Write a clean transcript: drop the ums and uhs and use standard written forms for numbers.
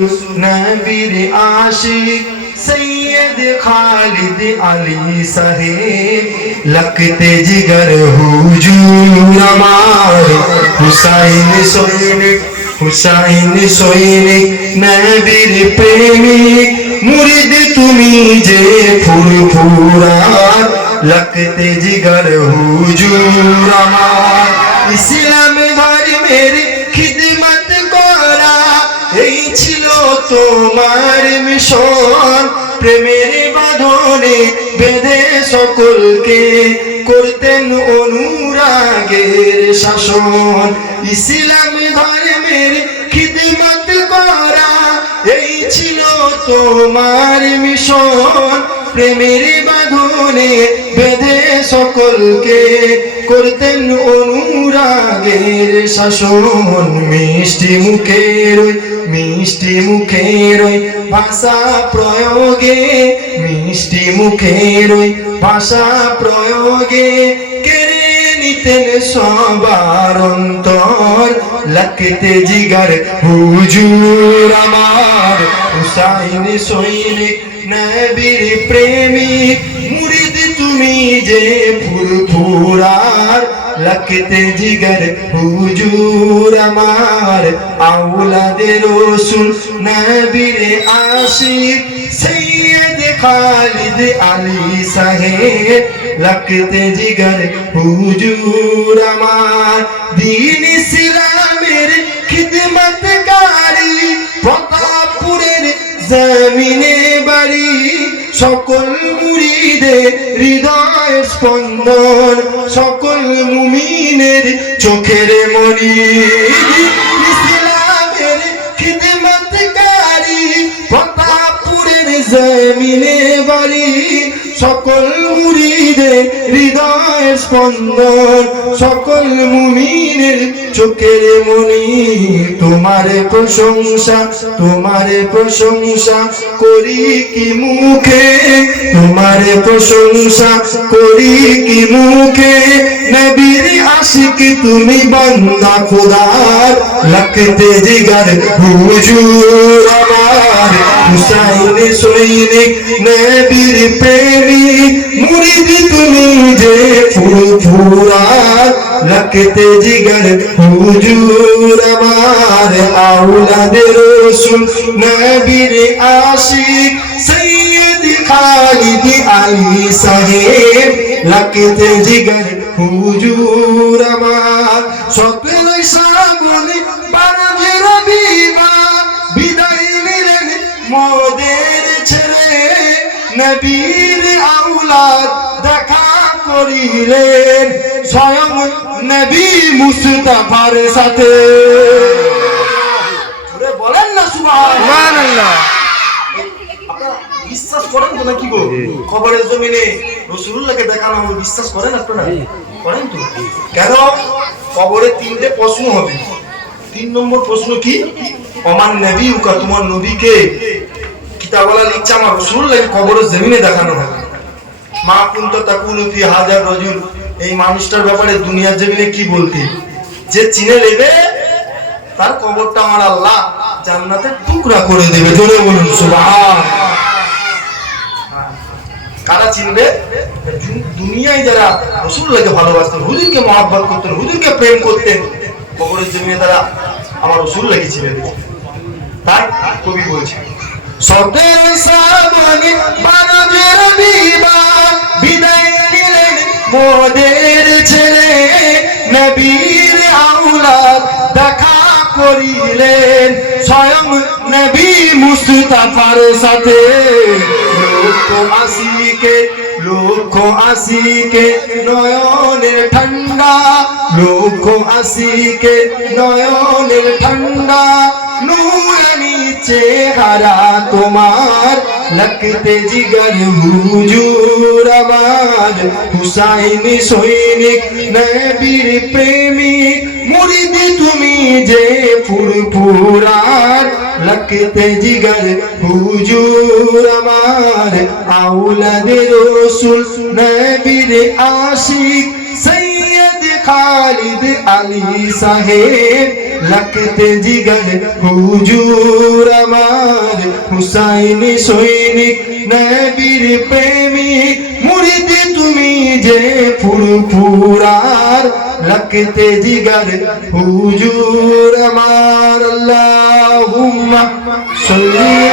नबीर आशिक सैयद खालिद अली साहेब लगते जिगर हुजूर हमारे हुसैन सैनिक नबीर प्रेमिक मुरीद तुमी जे फुरफुरा लगते जिगर हुजूर हमारे इस्लाम धर्मेर खिदमत करा এই ছিল তোমার মিশন প্রেমের বাঁধনে বেঁধে সকলকে করতেন অনুরাগের শাসন ইসলাম ধর্মের খিদমত করা এই ছিল তোমার মিশন প্রেমের বাঁধনে বেঁধে সকলকে করতেন অনুরাগের শাসন মিষ্টি মুখের ভাষা প্রয়োগে কেড়ে নিতেন সবার অন্তর লাগতে জিগার হুজুর আমার হুসাইন সৈনিক নবীর প্রেমিক মুরিদ তুমি যে ফুরফুরার लगते जिगर हुजूर हमार औलादे रसूल नबीर आशिक सैयद खालिद अली साहेब लगते जिगर हुजूर हमार दीन इस्लामेर खिदमतकारी प्रतापपुरेर जमीने बाड़ी সকল মুরিদের হৃদয় স্পন্দন সকল মুমিনের চোখের মনি ইসলামের খিদমতকারী প্রতাপপুরের জমিনে বাড়ি সকল মুরিদের হৃদয় স্পন্দন সকল মুমিনের চোখের মনি তোমার প্রশংসা করি কি মুখে তোমার প্রশংসা করি কি মুখে নবীর আশিক তুমি বান্দা খুদার लगते जिगर हुजूर আমার হুসাইন সৈনিক নবীর প্রেমিক মুরিদ তুমি যে ফুরফুরার लगते जिगर हुजूर আমার औलादे रसूल नबीर आशिक सैयद खालिद अली साहेब लगते जिगर हुजूर আমার সকলই শ্রাবণে বারবে রবিবার বিদায় নিলেন মোদের ছেড়ে নবীর আওলাদ দেখা করিলেন স্বয়ং নবী মুস্তাফার সাথে বলেন না সুবহানাল্লাহ বিশ্বাস করেন তো নাকি গো খবরের জমিনে রাসূলুল্লাহকে দেখানো হবে বিশ্বাস করেন আপনারা করেন তো কেন কবরে তিনটে প্রশ্ন হবে 3 নম্বর প্রশ্ন কি আমার নবী উকা তোমার নবীকে কিতাবওয়ালা লিখছে আমার রাসূলুল্লাহকে কবরের জমিনে দেখানো হবে মা কুনতা তাকুলু ফি হাজার রাজুল এই মানুষটার ব্যাপারে দুনিয়ার জমিনে কি বলতে যে চিনে নেবে তার কবরটা আমার আল্লাহ জান্নাতের টুকরা করে দেবে জোরে বলুন সুবহানাল্লাহ কারা চিনবে দুনিয়ায় যারা রাসূলুল্লাহকে ভালোবাসতেন হুজুরকে মহব্বত করতেন হুজুরকে প্রেম করতেন কবরের জমিনে তারা আমার রাসূলুল্লাহকে চিনে নেবে তাই কবি বলছে সদের শ্রাবণে বারবে রবিবার বিদায় নিলেন মোদের ছেড়ে নবীর আওলাদ দেখা করিলেন স্বয়ং নবী মুস্তাফার সাথে লক্ষ আসিকে নয়নের ঠান্ডা নূরানি চেহারা তোমার लगते जिगर हुजूर আমার হুসাইন সৈনিক নবীর প্রেমিক মুরিদ তুমি যে ফুরফুরার लगते जिगर हुजूर আমার औलादे रसूल नबीर आशिक सैयद खालिद अली साहेब लगते जिगर हुजूर আমার হুসাইনি সৈনিক নবীর প্রেমিক মুরিদ তুমি যে ফুরফুরার লাগতে জিগার হুজুর আমার আল্লাহুম্মা সাল্লি